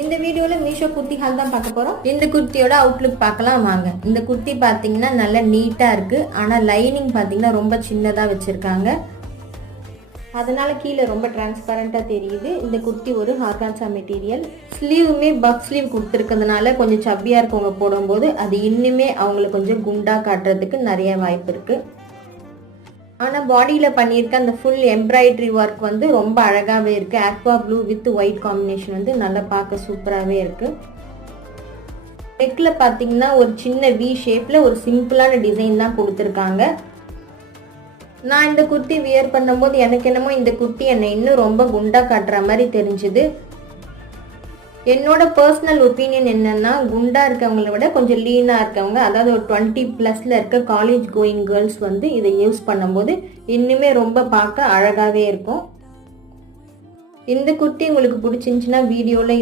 இந்த வீடியோவில் மீஷோ குர்த்தி ஹால் தான் பார்க்க போகிறோம். இந்த குர்த்தியோட அவுட்லுக் பார்க்கலாம் வாங்க. இந்த குர்த்தி பார்த்தீங்கன்னா நல்லா நீட்டாக இருக்குது. ஆனால் லைனிங் பார்த்தீங்கன்னா ரொம்ப சின்னதாக வச்சுருக்காங்க. அதனால கீழே ரொம்ப டிரான்ஸ்பரண்ட்டாக தெரியுது. இந்த குர்த்தி ஒரு ஆர்கான்சா மெட்டீரியல். ஸ்லீவுமே பஃப் ஸ்லீவ் கொடுத்துருக்கிறதுனால கொஞ்சம் சப்பியாக இருக்கவங்க போடும்போது அது இன்னுமே அவங்களுக்கு கொஞ்சம் குண்டாக காட்டுறதுக்கு நிறைய வாய்ப்பு இருக்குது. ஆனால் பாடியில் பண்ணியிருக்க அந்த ஃபுல் எம்ப்ராய்டரி ஒர்க் வந்து ரொம்ப அழகாகவே இருக்குது. Aqua blue with white combination வந்து நல்லா பார்க்க சூப்பராகவே இருக்குது. நெக்கில் பார்த்தீங்கன்னா ஒரு சின்ன வி ஷேப்பில் ஒரு சிம்பிளான டிசைன் தான் கொடுத்துருக்காங்க. நான் இந்த குர்த்தி வியர் பண்ணும்போது எனக்கு என்னமோ இந்த குர்த்தி என்னை இன்னும் ரொம்ப குண்டாக காட்டுற மாதிரி தெரிஞ்சுது. என்னோட பர்சனல் ஒப்பீனியன் என்னன்னா, குண்டா இருக்கவங்களை விட கொஞ்சம் லீனாக இருக்கவங்க, அதாவது ஒரு 20+ இருக்க காலேஜ் கோயிங் கேர்ள்ஸ் வந்து இதை யூஸ் பண்ணும்போது இன்னுமே ரொம்ப பார்க்க அழகாகவே இருக்கும். இந்த குர்த்தி உங்களுக்கு பிடிச்சிருந்துச்சுன்னா வீடியோவில்